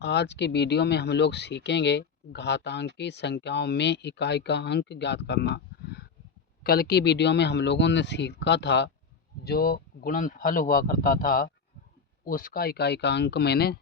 आज की वीडियो में हम लोग सीखेंगे घातांकी संख्याओं में इकाई का अंक ज्ञात करना। कल की वीडियो में हम लोगों ने सीखा था जो गुणनफल हुआ करता था उसका इकाई का अंक मैंने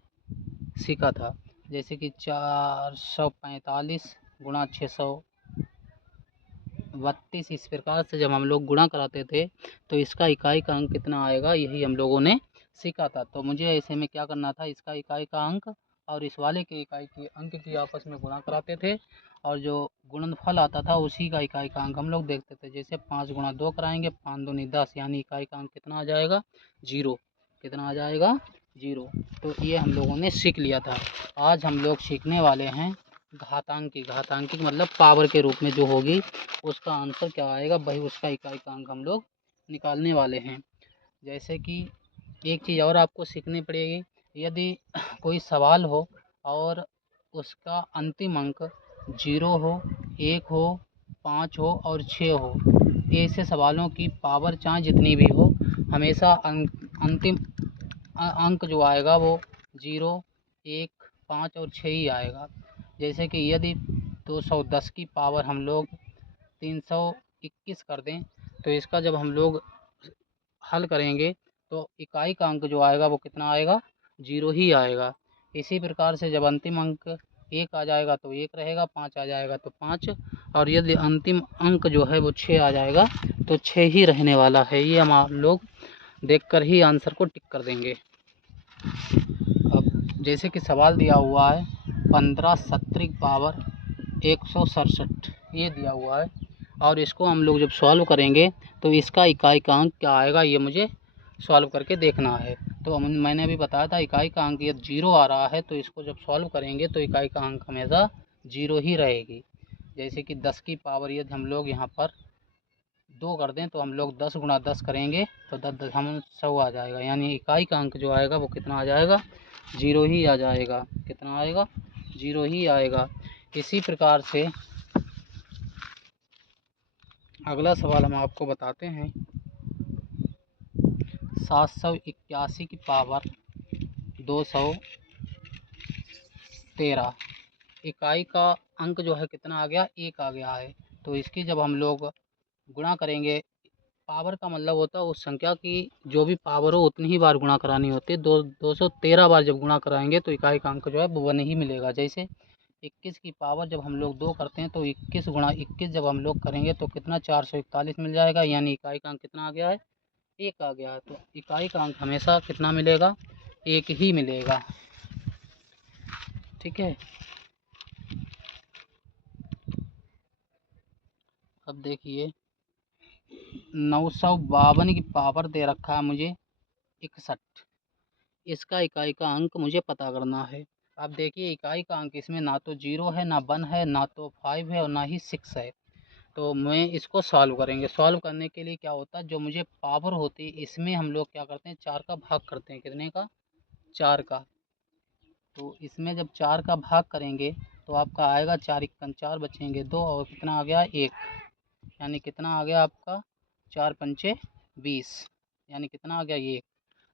सीखा था, जैसे कि 445 गुणा 632। इस प्रकार से जब हम लोग गुणा कराते थे तो इसका इकाई का अंक कितना आएगा, यही हम लोगों ने सीखा था। तो मुझे ऐसे में क्या करना था, इसका इकाई का अंक और इस वाले के इकाई के अंक की आपस में गुणा कराते थे और जो गुणनफल आता था उसी का इकाई का अंक हम लोग देखते थे। जैसे 5 गुणा 2 कराएंगे, 5 दूनी 10, यानी इकाई का अंक कितना आ जाएगा, 0। कितना आ जाएगा, 0। तो ये हम लोगों ने सीख लिया था। आज हम लोग सीखने वाले हैं घातांकी। घातांकी मतलब पावर के रूप में जो होगी उसका आंसर क्या आएगा, वही उसका इकाई का अंक हम लोग निकालने वाले हैं। जैसे कि एक चीज़ और आपको सीखनी पड़ेगी, यदि कोई सवाल हो और उसका अंतिम अंक 0 हो, 1 हो, 5 हो और 6 हो, ऐसे सवालों की पावर चाहे जितनी भी हो, हमेशा अंतिम अंक जो आएगा वो 0, 1, 5 और 6 ही आएगा। जैसे कि यदि 210 की पावर हम लोग 321 कर दें तो इसका जब हम लोग हल करेंगे तो इकाई का अंक जो आएगा वो कितना आएगा, 0 ही आएगा। इसी प्रकार से जब अंतिम अंक 1 आ जाएगा तो 1 रहेगा, 5 आ जाएगा तो 5, और यदि अंतिम अंक जो है वो 6 आ जाएगा तो 6 ही रहने वाला है। ये हम आप लोग देखकर ही आंसर को टिक कर देंगे। अब जैसे कि सवाल दिया हुआ है 15 सत्तर पावर 167, ये दिया हुआ है और इसको हम लोग जब सॉल्व करेंगे तो इसका इकाई का अंक क्या आएगा, ये मुझे सॉल्व करके देखना है। तो मैंने अभी बताया था इकाई का अंक यदि 0 आ रहा है तो इसको जब सॉल्व करेंगे तो इकाई का अंक हमेशा 0 ही रहेगी। जैसे कि 10 की पावर यदि हम लोग यहाँ पर 2 कर दें तो हम लोग 10 गुणा 10 करेंगे तो 10 हम 100 आ जाएगा, यानी इकाई का अंक जो आएगा वो कितना आ जाएगा, 0 ही आ जाएगा। कितना आएगा, 0 ही आएगा। इसी प्रकार से अगला सवाल हम आपको बताते हैं 781 की पावर 213। इकाई का अंक जो है कितना आ गया, 1 आ गया है। तो इसकी जब हम लोग गुणा करेंगे, पावर का मतलब होता है उस संख्या की जो भी पावर हो उतनी ही बार गुणा करानी होती है। 213 बार जब गुणा कराएंगे तो इकाई का अंक जो है वो 1 ही मिलेगा। जैसे 21 की पावर जब हम लोग 2 करते हैं तो 21 गुणा 21 जब हम लोग करेंगे तो कितना, 441 मिल जाएगा, यानी इकाई का अंक कितना आ गया है, 1 आ गया है। तो इकाई का अंक हमेशा कितना मिलेगा, 1 ही मिलेगा। ठीक है। अब देखिए 952 की पावर दे रखा है मुझे 61, इसका इकाई का अंक मुझे पता करना है। अब देखिए इकाई का अंक इसमें ना तो 0 है, ना 1 है, ना तो 5 है और ना ही 6 है। तो मैं इसको सॉल्व करेंगे। सॉल्व करने के लिए क्या होता है, जो मुझे पावर होती है इसमें हम लोग क्या करते हैं, 4 का भाग करते हैं। कितने का, 4 का। तो इसमें जब 4 का भाग करेंगे तो आपका आएगा 4 इक्कन 4 बचेंगे 2 और कितना आ गया, 1, यानी कितना आ गया आपका, 4 पंचे 20, यानी कितना आ गया, 1।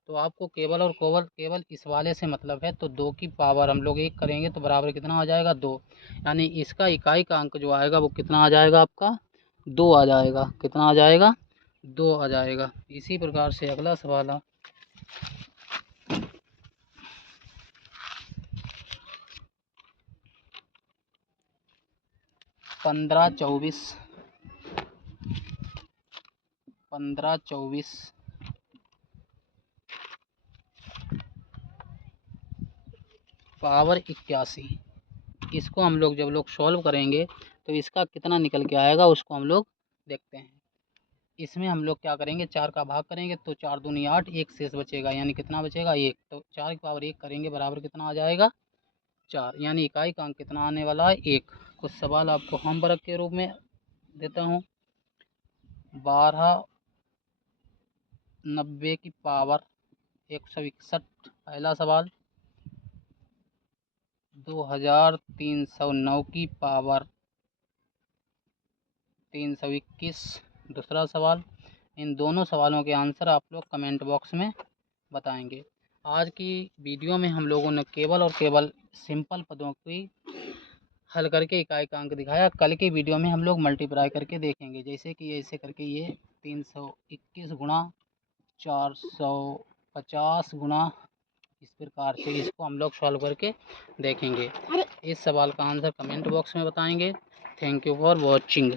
तो आपको केवल और केवल इस वाले से मतलब है। तो 2 की पावर हम लोग 1 करेंगे तो बराबर कितना आ जाएगा, 2, यानी इसका इकाई का अंक जो आएगा वो कितना आ जाएगा आपका, 2 आ जाएगा। कितना आ जाएगा, 2 आ जाएगा। इसी प्रकार से अगला सवाल है 1524 पावर 81। इसको हम लोग जब सॉल्व करेंगे तो इसका कितना निकल के आएगा उसको हम लोग देखते हैं। इसमें हम लोग क्या करेंगे, 4 का भाग करेंगे तो 4 दूनी 8, 1 शेष बचेगा, यानी कितना बचेगा, 1। तो 4 की पावर 1 करेंगे बराबर कितना आ जाएगा, 4, यानी इकाई का अंक कितना आने वाला है, 1। कुछ सवाल आपको होमवर्क के रूप में देता हूँ। 1290 की पावर 161, पहला सवाल। 2309 की पावर 321, दूसरा सवाल। इन दोनों सवालों के आंसर आप लोग कमेंट बॉक्स में बताएंगे। आज की वीडियो में हम लोगों ने केवल और केवल सिंपल पदों की हल करके इकाई का अंक दिखाया। कल के वीडियो में हम लोग मल्टीप्लाई करके देखेंगे, जैसे कि ऐसे करके ये 321 गुणा 450 गुणा, इस प्रकार से इसको हम लोग सॉल्व करके देखेंगे। इस सवाल का आंसर कमेंट बॉक्स में बताएंगे। Thank you for watching.